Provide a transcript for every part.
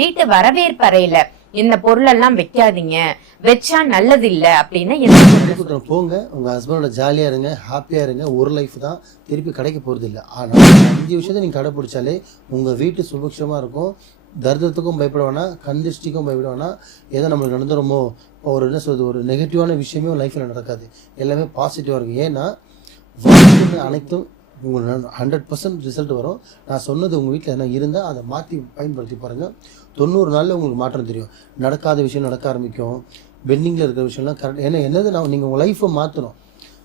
வீட்டு வரவேற்பறையில இந்த பொருளெல்லாம் வைக்காதீங்க, வச்சா நல்லது இல்ல அப்படின்னு என்ன போங்க. உங்க ஹஸ்பண்டோட ஜாலியா இருங்க, ஹாப்பியா இருங்க. ஒரு லைஃப் தான், திருப்பி கிடைக்க போறது இல்லை. ஆனா 5 விஷயத்தை நீங்க கடைபிடிச்சாலே உங்க வீட்டு சுபிக்ஷமா இருக்கும். தரித்திரத்துக்கும் பயப்பட வேணாம், கந்திஷ்டிக்கும் பயப்பட வேணாம். ஏதோ நம்மளுக்கு நடந்துருமோ, ஒரு என்ன சொல்றது, ஒரு நெகட்டிவான விஷயமே லைஃப்ல நடக்காது. எல்லாமே பாசிட்டிவா இருக்கும். ஏன்னா அனைத்தும் உங்களுக்கு 100% ரிசல்ட் வரும். நான் சொன்னது உங்கள் வீட்டில் என்ன இருந்தால் அதை மாற்றி பயன்படுத்தி பாருங்கள். 90 நாளில் உங்களுக்கு மாற்றம் தெரியும். நடக்காத விஷயம் நடக்க ஆரம்பிக்கும். பெண்டிங்கில் இருக்கிற விஷயம்லாம் கரெக்ட். ஏன்னா என்னது, நீங்கள் உங்கள் லைஃப்பை மாற்றணும்.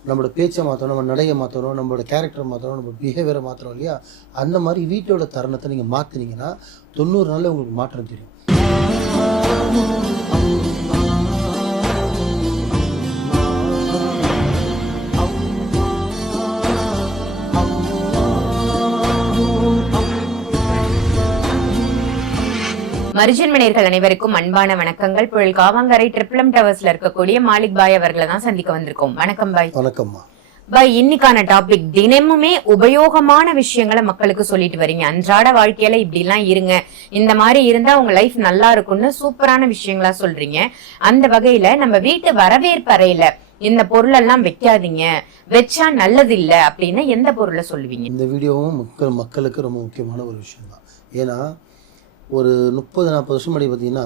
நம்மளோட பேச்சை மாற்றணும், நம்ம நடையை மாற்றணும், நம்மளோட கேரக்டரை மாற்றணும், நம்ம பிஹேவியரை மாற்றணும் இல்லையா? அந்த மாதிரி வீட்டோட தருணத்தை நீங்கள் மாற்றினீங்கன்னா 90 நாளில் உங்களுக்கு மாற்றம் தெரியும். மரிஜன் மணியர்கள் அனைவருக்கும் அன்பான வணக்கங்கள். புயல் காவாங்கரை ட்ரிபிளம் டவர்ஸ்ல இருக்கக்கூடிய மாலிக் பாய் அவர்களை தான் சந்திக்க வந்திருக்கோம். வணக்கம் பாய். வணக்கம்மா பாய். இன்னைக்கான டாபிக், தினமுமே உபயோகமான விஷயங்களை மக்களுக்கு சொல்லிட்டு வரீங்க. அன்றாட வாழ்க்கையில இப்படி எல்லாம் இருங்க, இந்த மாதிரி இருந்தா உங்க லைஃப் நல்லா இருக்கும்னு சூப்பரான விஷயங்களா சொல்றீங்க. அந்த வகையில நம்ம வீட்டு வரவேற்பறையில இந்த பொருளெல்லாம் வைக்காதீங்க, வச்சா நல்லது இல்ல அப்படின்னு எந்த பொருளை சொல்லுவீங்க? இந்த வீடியோவும் மக்களுக்கு ரொம்ப முக்கியமான ஒரு விஷயம் தான். ஏன்னா ஒரு 30-40 வருஷம் முன்னாடி பார்த்தீங்கன்னா,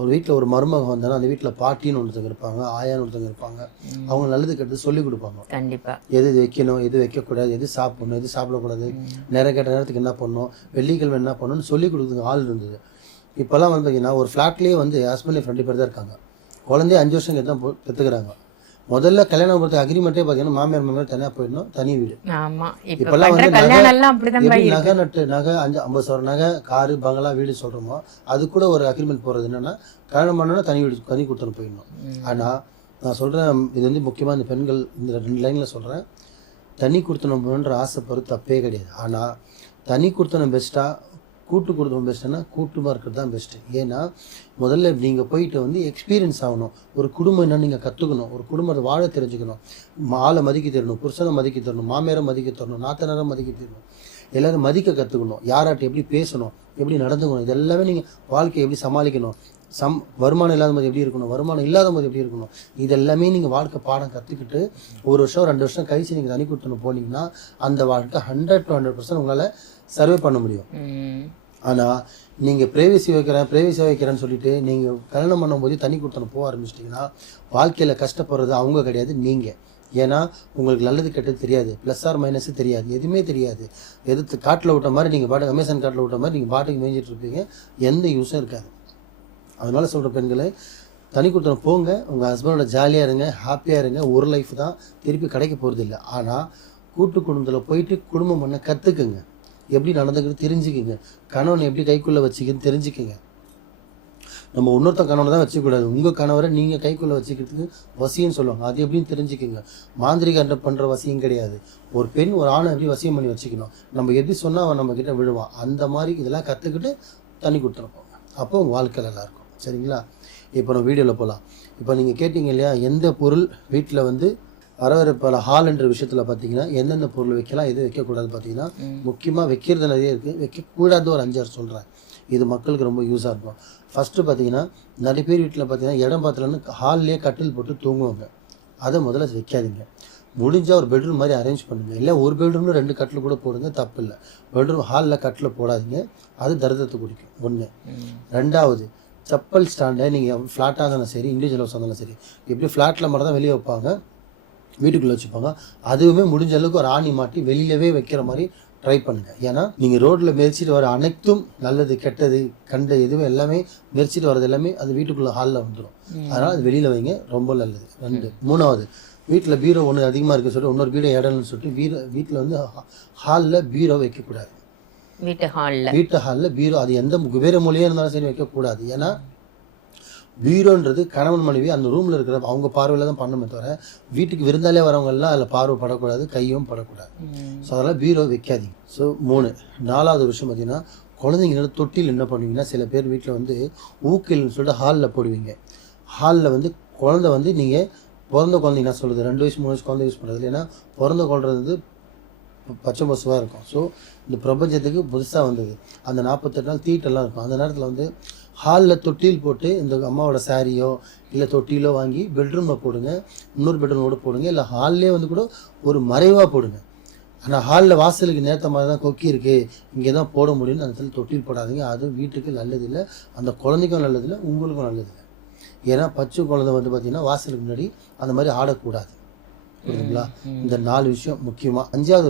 ஒரு வீட்டில் ஒரு மருமகம் வந்தாலும் அந்த வீட்டில் பாட்டின்னு ஒருத்தவங்க இருப்பாங்க, ஆயான்னு ஒருத்தவங்க இருப்பாங்க. அவங்க நல்லது கெட்டது சொல்லிக் கொடுப்பாங்க. கண்டிப்பா. எது வைக்கணும், எது வைக்கக்கூடாது, எது சாப்பிடணும், எது சாப்பிடக்கூடாது, நேரம் கேட்ட நேரத்துக்கு என்ன பண்ணணும், வெள்ளிக்கிழமை என்ன பண்ணணும்னு சொல்லிக் கொடுக்குறதுக்கு ஆள் இருந்தது. இப்போல்லாம் வந்து பார்த்தீங்கன்னா, ஒரு ஃப்ளாட்லேயே வந்து ஹஸ்பண்ட் 2 பேர் தான் இருக்காங்க. குழந்தைய 5 வருஷம் தான் பெற்றுக்கிறாங்க. முதல்ல கல்யாணம் பொறுத்த அக்ரிமெண்ட்டே பார்த்தீங்கன்னா, மாமியார் தனியாக போயிடணும், தனி வீடு. இப்பெல்லாம் வந்து நகை நட்டு நகை 50 சவரம் நகை, காரு, பங்களா, வீடு சொல்கிறோமோ அது கூட ஒரு அக்ரிமெண்ட் போகிறது என்னென்னா, கல்யாணம் பண்ணோன்னா தனி வீடு, தனி கொடுத்துன்னு போயிடணும். ஆனால் நான் சொல்கிறேன், இது வந்து முக்கியமாக இந்த பெண்கள் இந்த 2 லைனில் சொல்கிறேன், தனி கொடுத்தணும் போன்ற ஆசைப்படுறது தப்பே கிடையாது. ஆனால் தனி கொடுத்தணும் பெஸ்ட்டாக, கூட்டு கொடுத்தோம் பெஸ்ட்டுன்னா கூட்டுமாக இருக்கிறது தான் பெஸ்ட்டு. ஏன்னா முதல்ல நீங்கள் போயிட்டு வந்து எக்ஸ்பீரியன்ஸ் ஆகணும். ஒரு குடும்பம் என்னன்னு நீங்கள் கற்றுக்கணும், ஒரு குடும்பத்தை வாழ தெரிஞ்சுக்கணும், ஆளை மதிக்க தரணும், புருஷனை மதிக்க தரணும், மாமியாரை மதிக்க தரணும், நாத்தனாரை மதிக்க தரணும், எல்லோரும் மதிக்க கற்றுக்கணும், யாராட்ட எப்படி பேசணும், எப்படி நடந்துக்கணும், இது எல்லாமே நீங்கள் வாழ்க்கையை எப்படி சமாளிக்கணும், வருமானம் இல்லாத போது எப்படி இருக்கணும், வருமானம் இல்லாத போது எப்படி இருக்கணும், இதெல்லாமே நீங்கள் வாழ்க்கை பாடம் கற்றுக்கிட்டு 1 வருஷம் 2 வருஷம் கழிச்சு நீங்கள் தனி கொடுத்துன்னு போனீங்கன்னா அந்த வாழ்க்கை 100 to 100% உங்களால் சர்வே பண்ண முடியும். ஆனால் நீங்கள் ப்ரைவசி வைக்கிறேன்னு சொல்லிட்டு நீங்கள் கல்யாணம் பண்ணும்போது தனி கொடுத்தணும் போக ஆரம்பிச்சிட்டிங்கன்னா வாழ்க்கையில் கஷ்டப்படுறது அவங்க கிடையாது, நீங்கள். ஏன்னா உங்களுக்கு நல்லது கெட்டது தெரியாது, ப்ளஸ் ஆர் மைனஸு தெரியாது, எதுவுமே தெரியாது. எதிர்த்து காட்டில் விட்ட மாதிரி நீங்கள் பாட்டுக்கு அமேசான் காட்டில் விட்ட மாதிரி நீங்கள் பாட்டுக்கு மேய்ஞ்சிட்டு இருப்பீங்க, எந்த யூஸும் இருக்காது. அதனால சொல்கிற பெண்களை, தனி கொடுத்தணும் போங்க. உங்கள் ஹஸ்பண்டோட ஜாலியாக இருங்க, ஹாப்பியாக இருங்க. ஒரு லைஃப் தான், திருப்பி கிடைக்க போகிறது இல்லை. ஆனால் கூட்டு குடும்பத்தில் போயிட்டு குடும்பம் பண்ண கற்றுக்குங்க, எப்படி நடந்துக்கிறது தெரிஞ்சுக்கிங்க, கணவன் எப்படி கைக்குள்ளே வச்சுக்கின்னு தெரிஞ்சுக்கிங்க. நம்ம இன்னொருத்த கணவனை தான் வச்சுக்கூடாது, உங்கள் கணவரை நீங்கள் கைக்குள்ளே வச்சுக்கிறதுக்கு வசியம்னு சொல்லுவாங்க, அது எப்படின்னு தெரிஞ்சுக்கிங்க. மாந்திரிக பண்ணுற வசியம் கிடையாது. ஒரு பெண் ஒரு ஆணை எப்படி வசியம் பண்ணி வச்சுக்கணும், நம்ம எப்படி சொன்னால் அவன் நம்மக்கிட்ட விழுவான், அந்த மாதிரி இதெல்லாம் கற்றுக்கிட்டு தண்ணி கொடுத்துருப்போம். அப்போ உங்கள் வாழ்க்கை நல்லாயிருக்கும். சரிங்களா? இப்போ நம்ம வீடியோவில் போகலாம். இப்போ நீங்கள் கேட்டிங்க இல்லையா, எந்த பொருள் வீட்டில் வந்து வரவேற்பல ஹால்ன்ற விஷயத்தில் பார்த்தீங்கன்னா எந்தெந்த பொருள் வைக்கலாம், எது வைக்கக்கூடாது பார்த்தீங்கன்னா, முக்கியமாக வைக்கிறது நிறைய இருக்குது, வைக்கக்கூடாது ஒரு 5-6 சொல்கிறேன். இது மக்களுக்கு ரொம்ப யூஸாக இருக்கும். ஃபஸ்ட்டு பார்த்தீங்கன்னா, நிறைய பேர் வீட்டில் பார்த்தீங்கன்னா இடம் பார்த்தலன்னு ஹால்லேயே கட்டில் போட்டு தூங்குவாங்க. அதை முதல்ல வைக்காதீங்க. முடிஞ்சால் ஒரு பெட்ரூம் மாதிரி அரேஞ்ச் பண்ணுங்கள். இல்லை ஒரு பெட்ரூமில் 2 கட்டில் கூட போடுங்க, தப்பு இல்லை. பெட்ரூம் ஹாலில் கட்டில் போடாதீங்க, அது தரித்திரத்தை குடிக்கும். 1. 2வது, செப்பல் ஸ்டாண்டை நீங்கள் ஃப்ளாட்டாக இருந்தாலும் சரி, இண்டிவிஜுவல் ஹவுஸ் இருந்தாலும் சரி, எப்படி ஃப்ளாட்டில் மட்டும் தான் வெளியே வைப்பாங்க, வீட்டுக்குள்ளே வச்சுப்பாங்க. அதுவுமே முடிஞ்ச அளவுக்கு ஒரு ஆணி மாட்டி வெளியிலவே வைக்கிற மாதிரி ட்ரை பண்ணுங்கள். ஏன்னா நீங்கள் ரோட்டில் மெரிச்சிட்டு வர அனைத்தும், நல்லது கெட்டது கண்ட எதுவும் எல்லாமே மெரிச்சிட்டு வர்றது எல்லாமே அது வீட்டுக்குள்ளே ஹாலில் வந்துடும். அதனால் அது வெளியில் வைங்க, ரொம்ப நல்லது. 2. 3வது, வீட்டில் பீரோ ஒன்று அதிகமாக இருக்குது சொல்லிட்டு இன்னொரு பீரோ இடம்னு சொல்லிட்டு வீட்டில் வந்து ஹாலில் பீரோ வைக்கக்கூடாது. வீட்டு ஹாலில் பீரோ அது எந்த வேறு மொழியாக இருந்தாலும் சரி வைக்கக்கூடாது. ஏன்னா பீரோன்றது கணவன் மனைவி அந்த ரூமில் இருக்கிற அவங்க பார்வையில் தான் பண்ணணுமே தவிர, வீட்டுக்கு விருந்தாலே வரவங்கெல்லாம் அதில் பார்வை படக்கூடாது, கையும் படக்கூடாது. ஸோ அதெல்லாம் பீரோ வைக்காதீங்க. ஸோ 3. 4வது விஷயம் பார்த்தீங்கன்னா, குழந்தைங்களோட தொட்டில் என்ன பண்ணுவீங்கன்னா, சில பேர் வீட்டில் வந்து ஊக்கில்னு சொல்லிட்டு ஹாலில் போடுவீங்க. ஹாலில் வந்து குழந்தை வந்து நீங்கள் பிறந்த குழந்தைங்க நான் சொல்லுது 2 வயசு 3 வயசு குழந்தை யூஸ் பண்ணுறது. ஏன்னா பிறந்த குழந்தை வந்து பச்சை பசுவாக இருக்கும். ஸோ இந்த பிரபஞ்சத்துக்கு புதுசாக வந்தது. அந்த 48 நாள் தீட்டெல்லாம் இருக்கும். அந்த நேரத்தில் வந்து ஹாலில் தொட்டில் போட்டு இந்த அம்மாவோட சாரியோ இல்லை தொட்டிலோ வாங்கி பெட்ரூமில் போடுங்க, இன்னொரு பெட்ரூமோட போடுங்க, இல்லை ஹால்லே வந்து கூட ஒரு மறைவாக போடுங்க. ஆனால் ஹாலில் வாசலுக்கு நேற்ற மாதிரி தான் கொக்கி இருக்குது, இங்கே தான் போட முடியும்னு அந்த இடத்துல தொட்டில் போடாதீங்க. அது வீட்டுக்கு நல்லதில்லை, அந்த குழந்தைக்கும் நல்லதில்லை, உங்களுக்கும் நல்லதில்லை. ஏன்னா பச்சை குழந்தை வந்து பார்த்திங்கன்னா வாசலுக்கு முன்னாடி அந்த மாதிரி ஆடக்கூடாது. புரியுதுங்களா? இந்த 4 விஷயம் முக்கியமாக. 5வது